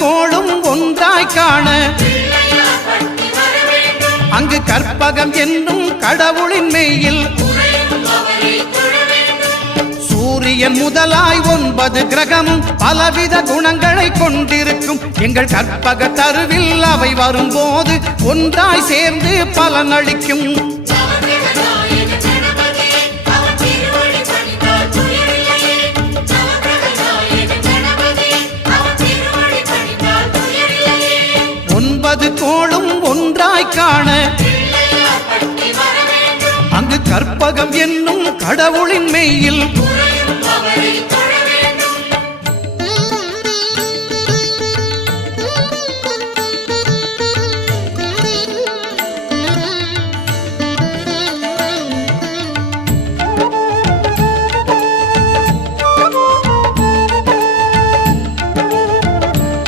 கோளும் ஒன்றாய் காண அங்கு கற்பகம் என்னும் கடவுளின் மெய்யில் சூரியன் முதலாய் 9 கிரகமும் பலவித குணங்களை கொண்டிருக்கும் எங்கள் கற்பக தருவில் அவை வரும்போது ஒன்றாய் சேர்ந்து பலனளிக்கும். கோளும் ஒன்றாய் காண அங்கு கற்பகம் என்னும் கடவுளின் மெய்யில்